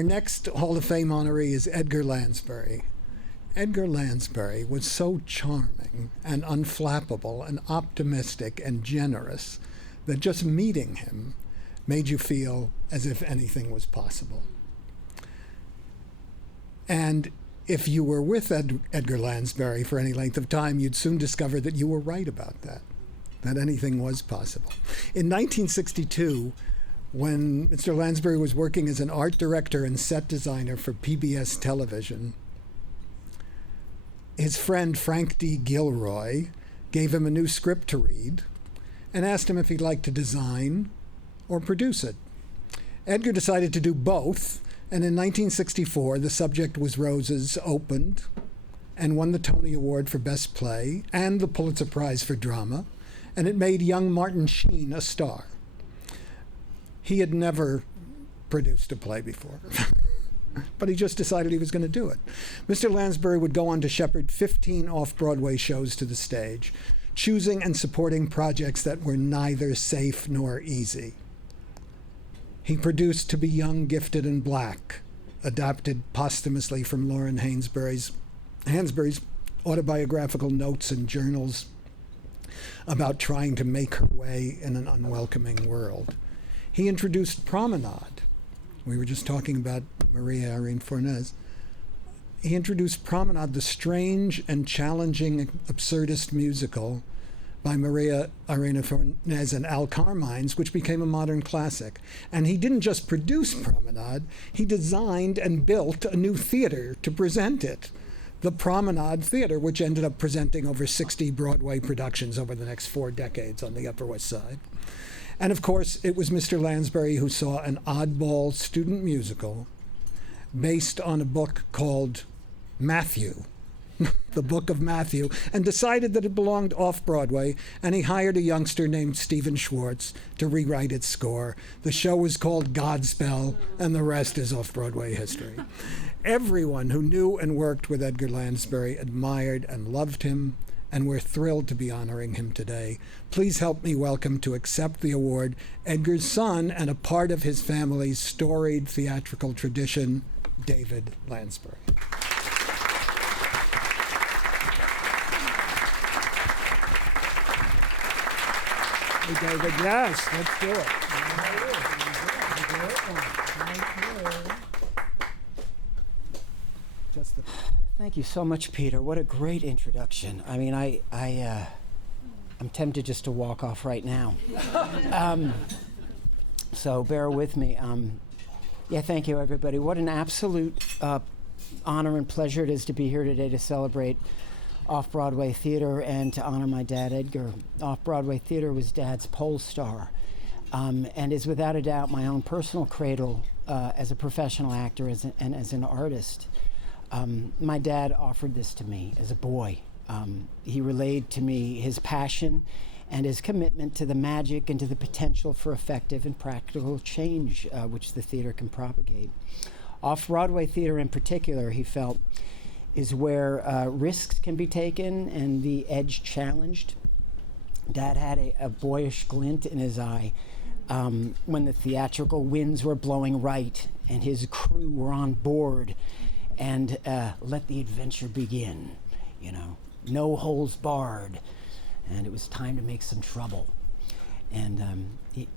Our next Hall of Fame honoree is Edgar Lansbury. Edgar Lansbury was so charming and unflappable and optimistic and generous that just meeting him made you feel as if anything was possible. And if you were with Edgar Lansbury for any length of time, you'd soon discover that you were right about that anything was possible. In 1962, when Mr. Lansbury was working as an art director and set designer for PBS television, his friend Frank D. Gilroy gave him a new script to read and asked him if he'd like to design or produce it. Edgar decided to do both, and in 1964, The Subject Was Roses opened and won the Tony Award for Best Play and the Pulitzer Prize for Drama, and it made young Martin Sheen a star. He had never produced a play before, but he just decided he was going to do it. Mr. Lansbury would go on to shepherd 15 off-Broadway shows to the stage, choosing and supporting projects that were neither safe nor easy. He produced To Be Young, Gifted, and Black, adapted posthumously from Lauren Hansberry's autobiographical notes and journals about trying to make her way in an unwelcoming world. He introduced Promenade. We were just talking about Maria Irene Fornes. He introduced Promenade, the strange and challenging absurdist musical by Maria Irene Fornes and Al Carmines, which became a modern classic. And he didn't just produce Promenade, he designed and built a new theater to present it, the Promenade Theater, which ended up presenting over 60 Broadway productions over the next 4 decades on the Upper West Side. And of course, it was Mr. Lansbury who saw an oddball student musical based on a book called Matthew, the Book of Matthew, and decided that it belonged off-Broadway, and he hired a youngster named Stephen Schwartz to rewrite its score. The show was called Godspell, and the rest is off-Broadway history. Everyone who knew and worked with Edgar Lansbury admired and loved him, and we're thrilled to be honoring him today. Please help me welcome to accept the award Edgar's son and a part of his family's storied theatrical tradition, David Lansbury. Hey, David, yes, let's do it. Just the... Thank you so much, Peter. What a great introduction. I mean, I'm tempted just to walk off right now. So bear with me. Yeah, thank you, everybody. What an absolute honor and pleasure it is to be here today to celebrate Off-Broadway Theater and to honor my dad, Edgar. Off-Broadway Theater was Dad's pole star and is without a doubt my own personal cradle as a professional actor and as an artist. My dad offered this to me as a boy. He relayed to me his passion and his commitment to the magic and to the potential for effective and practical change which the theater can propagate. Off-Broadway theater in particular, he felt, is where risks can be taken and the edge challenged. Dad had a boyish glint in his eye when the theatrical winds were blowing right and his crew were on board and let the adventure begin, you know, no holes barred, and it was time to make some trouble. And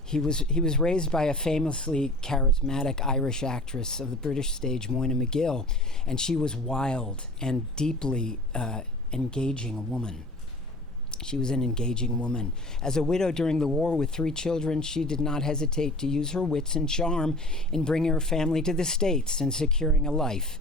he was raised by a famously charismatic Irish actress of the British stage, Moyna McGill, and she was wild and deeply engaging woman. She was an engaging woman. As a widow during the war with 3 children, she did not hesitate to use her wits and charm in bringing her family to the States and securing a life.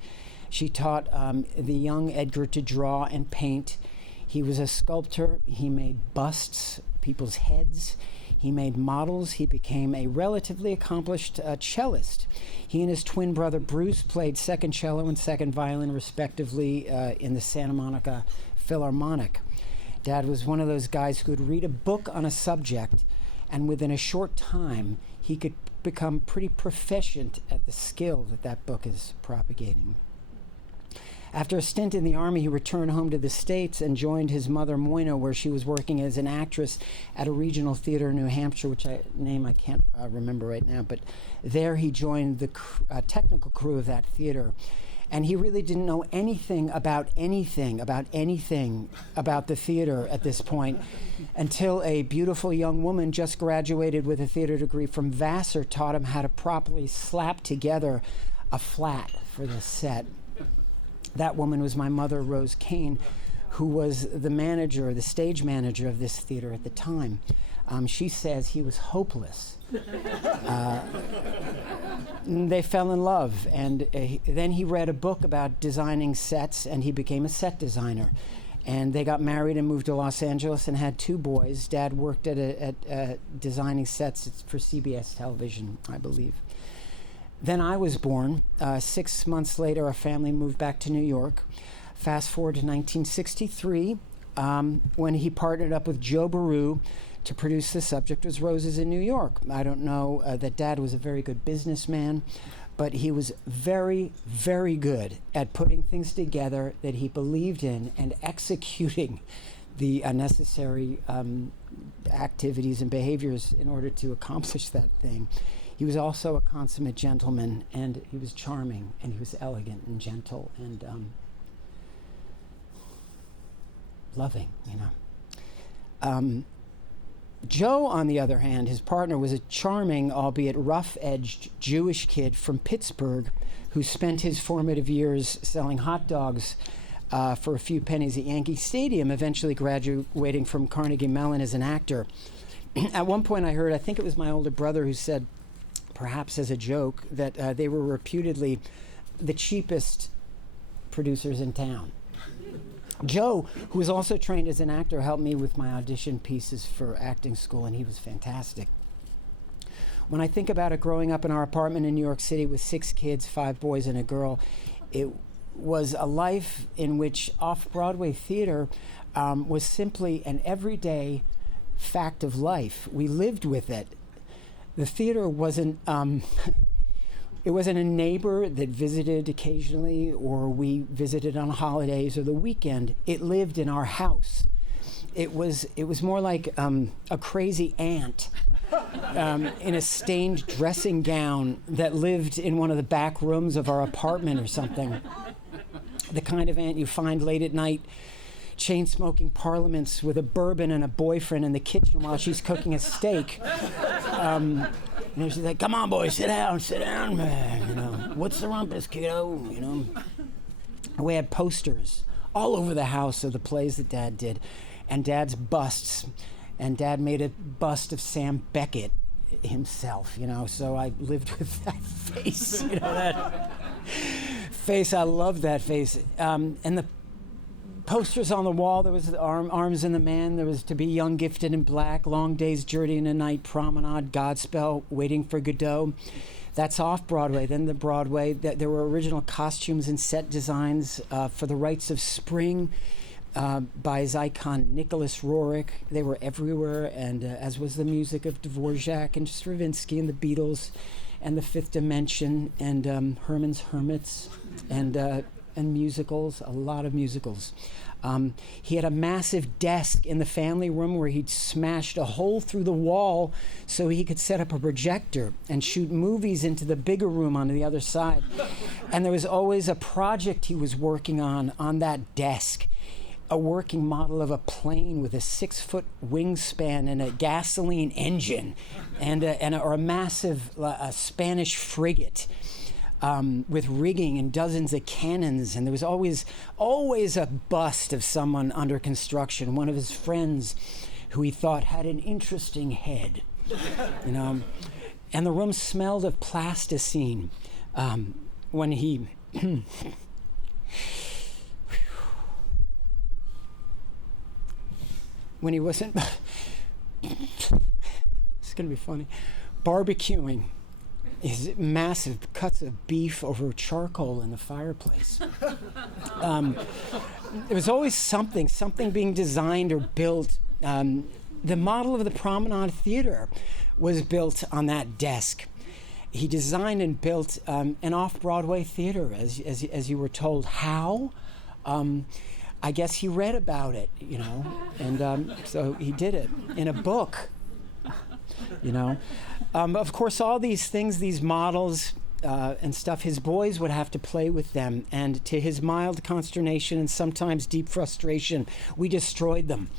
She taught the young Edgar to draw and paint. He was a sculptor. He made busts, people's heads. He made models. He became a relatively accomplished cellist. He and his twin brother Bruce played second cello and second violin, respectively, in the Santa Monica Philharmonic. Dad was one of those guys who could read a book on a subject, and within a short time, he could become pretty proficient at the skill that book is propagating. After a stint in the Army, he returned home to the States and joined his mother, Moina, where she was working as an actress at a regional theater in New Hampshire, which I can't remember right now. But there he joined the technical crew of that theater. And he really didn't know anything about the theater at this point until a beautiful young woman just graduated with a theater degree from Vassar taught him how to properly slap together a flat for the set. That woman was my mother, Rose Kane, who was the stage manager of this theater at the time. She says he was hopeless. They fell in love, and then he read a book about designing sets, and he became a set designer. And they got married and moved to Los Angeles and had 2 boys. Dad worked at designing sets for CBS television, I believe. Then I was born. 6 months later, our family moved back to New York. Fast forward to 1963, when he partnered up with Joe Baru to produce The Subject Was Roses in New York. I don't know that Dad was a very good businessman, but he was very, very good at putting things together that he believed in and executing the necessary activities and behaviors in order to accomplish that thing. He was also a consummate gentleman, and he was charming, and he was elegant and gentle and loving, you know. Joe, on the other hand, his partner, was a charming, albeit rough-edged Jewish kid from Pittsburgh who spent his formative years selling hot dogs for a few pennies at Yankee Stadium, eventually graduating from Carnegie Mellon as an actor. At one point I heard, I think it was my older brother who said, perhaps as a joke, that they were reputedly the cheapest producers in town. Joe, who was also trained as an actor, helped me with my audition pieces for acting school, and he was fantastic. When I think about it, growing up in our apartment in New York City with 6 kids, 5 boys and a girl, it was a life in which off-Broadway theater was simply an everyday fact of life. We lived with it. The theater wasn't it wasn't a neighbor that visited occasionally, or we visited on holidays or the weekend. It lived in our house. It was more like a crazy aunt in a stained dressing gown that lived in one of the back rooms of our apartment or something. The kind of aunt you find late at night chain-smoking parliaments with a bourbon and a boyfriend in the kitchen while she's cooking a steak. And she's like, "Come on, boy, sit down, man. You know, what's the rumpus, kiddo?" You know. We had posters all over the house of the plays that Dad did, and Dad's busts. And Dad made a bust of Sam Beckett himself, you know. So I lived with that face, you know, that face. I loved that face. And the posters on the wall, there was Arms in the Man, there was To Be Young, Gifted and Black, Long Day's Journey in the Night, Promenade, Godspell, Waiting for Godot. That's off Broadway. Then the Broadway, there were original costumes and set designs for The Rites of Spring by his icon Nicholas Roerich. They were everywhere, and as was the music of Dvorak and Stravinsky and the Beatles and The Fifth Dimension and Herman's Hermits and musicals, a lot of musicals. He had a massive desk in the family room where he'd smashed a hole through the wall so he could set up a projector and shoot movies into the bigger room on the other side. And there was always a project he was working on that desk, a working model of a plane with a 6-foot wingspan and a gasoline engine or a massive Spanish frigate. With rigging and dozens of cannons, and there was always a bust of someone under construction, one of his friends who he thought had an interesting head, you know. And the room smelled of plasticine when he when he wasn't it's gonna be funny, barbecuing is massive cuts of beef over charcoal in the fireplace. There was always something being designed or built. The model of the Promenade Theater was built on that desk. he designed and built an off-Broadway theater, as you were told. How? I guess he read about it, and so he did it in a book, Of course, all these things, these models and stuff, his boys would have to play with them, and to his mild consternation and sometimes deep frustration, we destroyed them.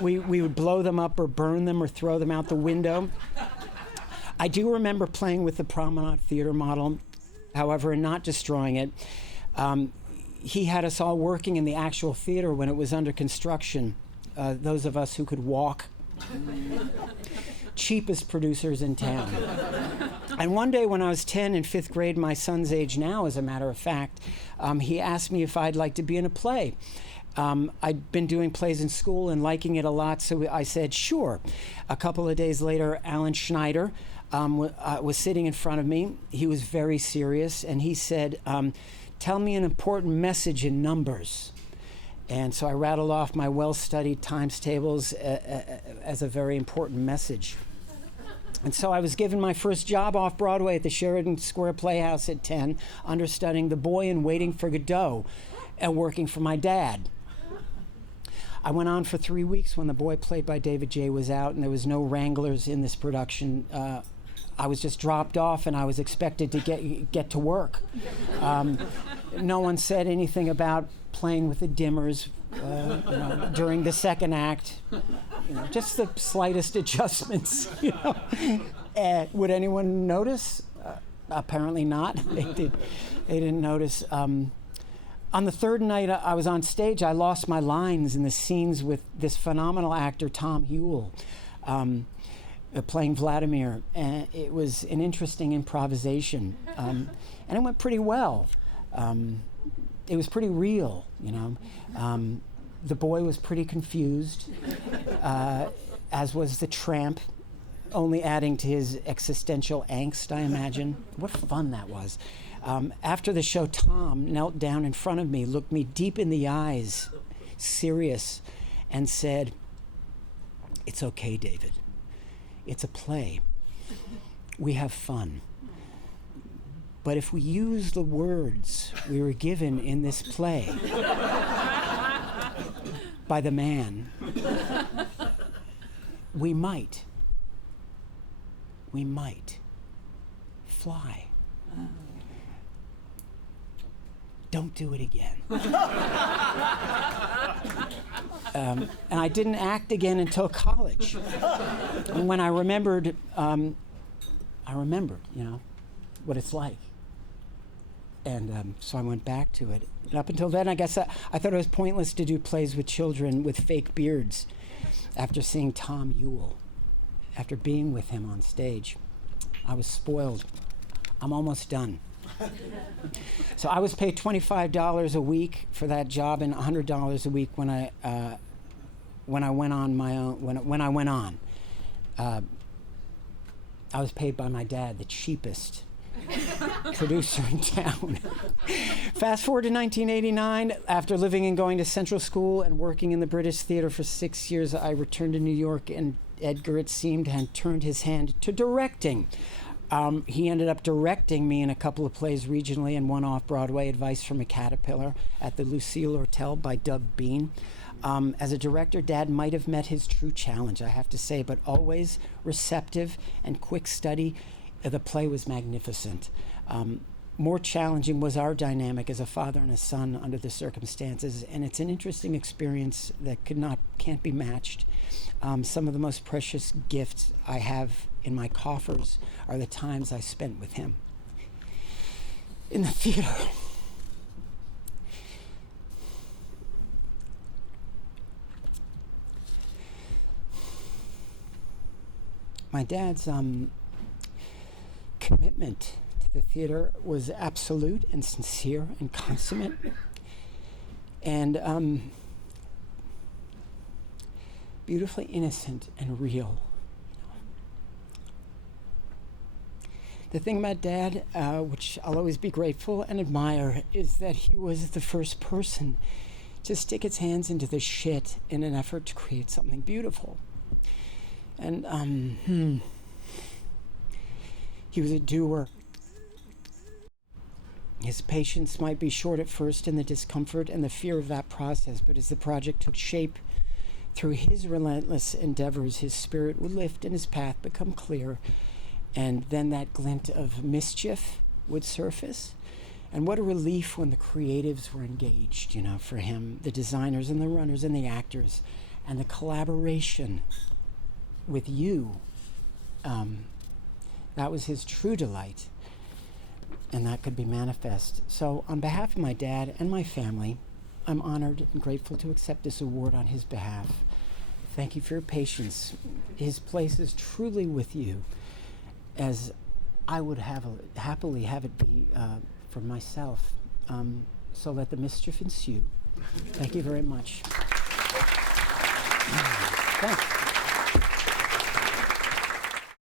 We would blow them up or burn them or throw them out the window. I do remember playing with the Promenade Theater model, however, and not destroying it. He had us all working in the actual theater when it was under construction, those of us who could walk. Cheapest producers in town. And one day when I was 10 in 5th grade, my son's age now, as a matter of fact, he asked me if I'd like to be in a play. I'd been doing plays in school and liking it a lot, so I said, sure. A couple of days later, Alan Schneider was sitting in front of me. He was very serious, and he said, tell me an important message in numbers. And so I rattled off my well-studied times tables as a very important message. And so I was given my first job off Broadway at the Sheridan Square Playhouse at 10, understudying The Boy in Waiting for Godot and working for my dad. I went on for 3 weeks when The Boy, played by David J., was out, and there was no wranglers in this production. I was just dropped off, and I was expected to get to work. No one said anything about playing with the dimmers during the second act. Just the slightest adjustments. Would anyone notice? Apparently not. They didn't notice. On the third night I was on stage, I lost my lines in the scenes with this phenomenal actor, Tom Hewell, playing Vladimir. And it was an interesting improvisation. And it went pretty well. It was pretty real, The Boy was pretty confused, as was the tramp, only adding to his existential angst, I imagine. What fun that was. After the show, Tom knelt down in front of me, looked me deep in the eyes, serious, and said, "It's okay, David. It's a play. We have fun. But if we use the words we were given in this play by the man, we might fly. Don't do it again." And I didn't act again until college. And when I remembered, what it's like. And so I went back to it. And up until then, I guess I thought it was pointless to do plays with children with fake beards after seeing Tom Hewell, after being with him on stage. I was spoiled. I'm almost done. So I was paid $25 a week for that job and $100 a week when I went on my own. When I went on, I was paid by my dad, the cheapest producer in town. Fast forward to 1989. After living and going to Central School and working in the British Theater for 6 years, I returned to New York, and Edgar, it seemed, had turned his hand to directing. He ended up directing me in a couple of plays regionally and one off-Broadway, Advice from a Caterpillar at the Lucille Hotel by Doug Bean. As a director, Dad might have met his true challenge, I have to say, but always receptive and quick study. The play was magnificent. More challenging was our dynamic as a father and a son under the circumstances, and it's an interesting experience that can't be matched. Some of the most precious gifts I have in my coffers are the times I spent with him in the theater. My dad's commitment to the theater was absolute and sincere and consummate, and beautifully innocent and real. The thing about Dad, which I'll always be grateful and admire, is that he was the first person to stick his hands into the shit in an effort to create something beautiful. And He was a doer. His patience might be short at first in the discomfort and the fear of that process, but as the project took shape through his relentless endeavors, his spirit would lift and his path become clear, and then that glint of mischief would surface. And what a relief when the creatives were engaged, for him, the designers and the runners and the actors, and the collaboration with you. That was his true delight, and that could be manifest. So on behalf of my dad and my family, I'm honored and grateful to accept this award on his behalf. Thank you for your patience. His place is truly with you, as I would happily have it be for myself. So let the mischief ensue. Thank you very much. Thanks.